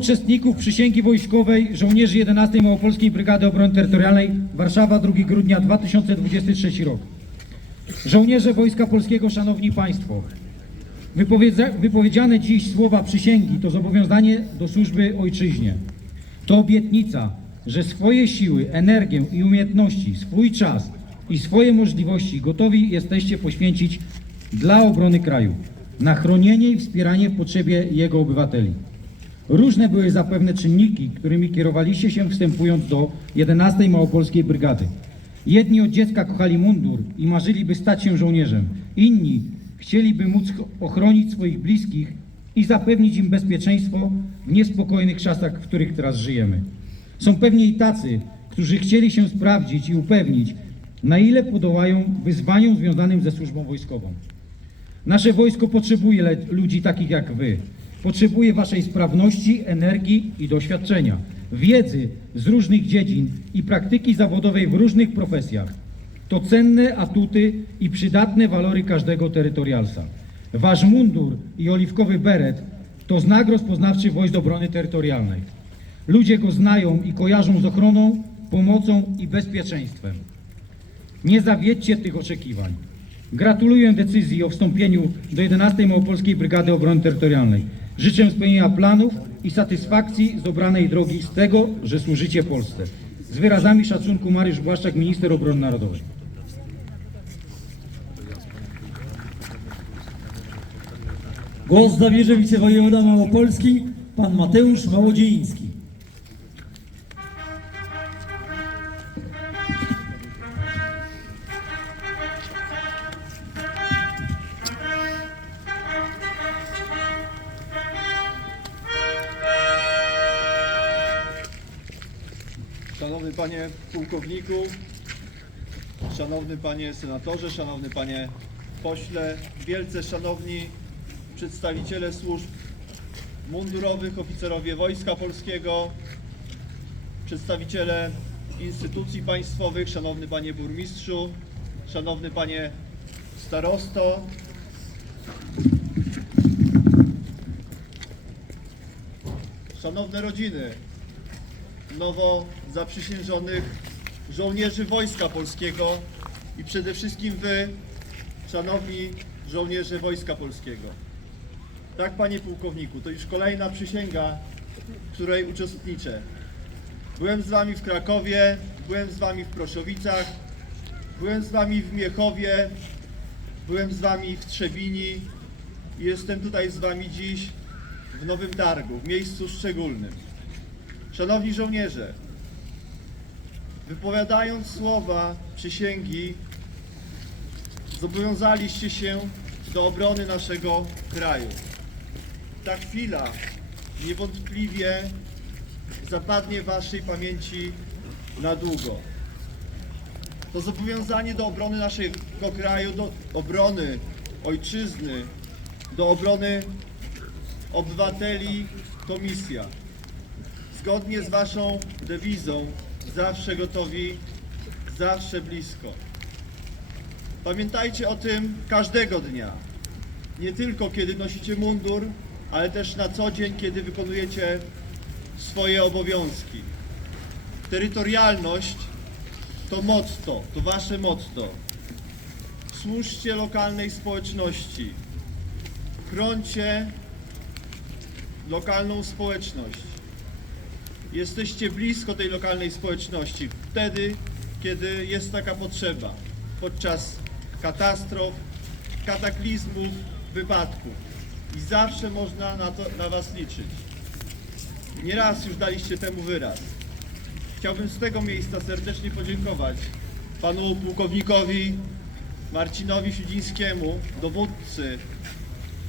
uczestników przysięgi wojskowej żołnierzy 11 Małopolskiej Brygady Obrony Terytorialnej Warszawa 2 grudnia 2023 rok. Żołnierze Wojska Polskiego, Szanowni Państwo, wypowiedziane dziś słowa przysięgi to zobowiązanie do służby ojczyźnie. To obietnica, że swoje siły, energię i umiejętności, swój czas i swoje możliwości gotowi jesteście poświęcić dla obrony kraju, na chronienie i wspieranie w potrzebie jego obywateli. Różne były zapewne czynniki, którymi kierowaliście się wstępując do 11 Małopolskiej Brygady. Jedni od dziecka kochali mundur i marzyliby stać się żołnierzem. Inni chcieliby móc ochronić swoich bliskich i zapewnić im bezpieczeństwo w niespokojnych czasach, w których teraz żyjemy. Są pewnie i tacy, którzy chcieli się sprawdzić i upewnić, na ile podołają wyzwaniom związanym ze służbą wojskową. Nasze wojsko potrzebuje ludzi takich jak wy. Potrzebuje waszej sprawności, energii i doświadczenia, wiedzy z różnych dziedzin i praktyki zawodowej w różnych profesjach. To cenne atuty i przydatne walory każdego terytorialsa. Wasz mundur i oliwkowy beret to znak rozpoznawczy Wojsk Obrony Terytorialnej. Ludzie go znają i kojarzą z ochroną, pomocą i bezpieczeństwem. Nie zawiedźcie tych oczekiwań. Gratuluję decyzji o wstąpieniu do 11 Małopolskiej Brygady Obrony Terytorialnej. Życzę spełnienia planów i satysfakcji z obranej drogi z tego, że służycie Polsce. Z wyrazami szacunku Mariusz Błaszczak, minister obrony narodowej. Głos zabierze wicewojewoda Małopolski, pan Mateusz Małodziejski. Panie Pułkowniku, Szanowny Panie Senatorze, Szanowny Panie Pośle, wielce szanowni przedstawiciele służb mundurowych, oficerowie Wojska Polskiego, przedstawiciele instytucji państwowych, Szanowny Panie Burmistrzu, Szanowny Panie Starosto, Szanowne rodziny, nowo zaprzysiężonych żołnierzy Wojska Polskiego i przede wszystkim Wy, szanowni żołnierze Wojska Polskiego. Tak, Panie Pułkowniku, to już kolejna przysięga, w której uczestniczę. Byłem z Wami w Krakowie, byłem z Wami w Proszowicach, byłem z Wami w Miechowie, byłem z Wami w Trzebini i jestem tutaj z Wami dziś w Nowym Targu, w miejscu szczególnym. Szanowni żołnierze, wypowiadając słowa przysięgi, zobowiązaliście się do obrony naszego kraju. Ta chwila niewątpliwie zapadnie w waszej pamięci na długo. To zobowiązanie do obrony naszego kraju, do obrony ojczyzny, do obrony obywateli to misja zgodnie z Waszą dewizą zawsze gotowi, zawsze blisko. Pamiętajcie o tym każdego dnia. Nie tylko kiedy nosicie mundur, ale też na co dzień, kiedy wykonujecie swoje obowiązki. Terytorialność to motto, to Wasze motto. Służcie lokalnej społeczności. Chroncie lokalną społeczność jesteście blisko tej lokalnej społeczności wtedy, kiedy jest taka potrzeba, podczas katastrof, kataklizmów, wypadków. I zawsze można na, to, na Was liczyć. Nieraz już daliście temu wyraz. Chciałbym z tego miejsca serdecznie podziękować panu pułkownikowi Marcinowi Siudzińskiemu, dowódcy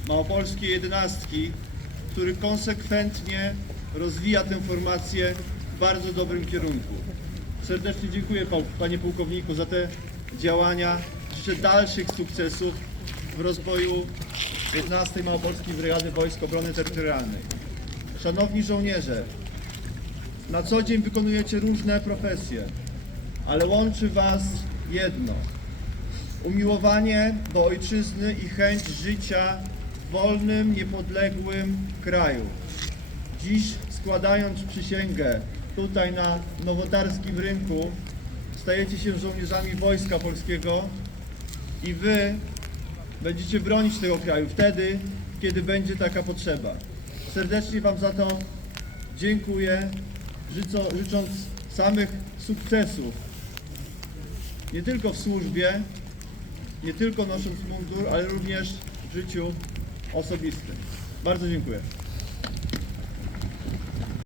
Małopolskiej Jedenastki, który konsekwentnie rozwija tę formację w bardzo dobrym kierunku. Serdecznie dziękuję pa- panie pułkowniku za te działania. Życzę dalszych sukcesów w rozwoju 11 Małopolskiej Brygady Wojsk Obrony Terytorialnej. Szanowni żołnierze, na co dzień wykonujecie różne profesje, ale łączy Was jedno. Umiłowanie do ojczyzny i chęć życia w wolnym, niepodległym kraju. Dziś składając przysięgę tutaj na nowotarskim rynku, stajecie się żołnierzami Wojska Polskiego i wy będziecie bronić tego kraju wtedy, kiedy będzie taka potrzeba. Serdecznie Wam za to dziękuję, życząc samych sukcesów, nie tylko w służbie, nie tylko nosząc mundur, ale również w życiu osobistym. Bardzo dziękuję.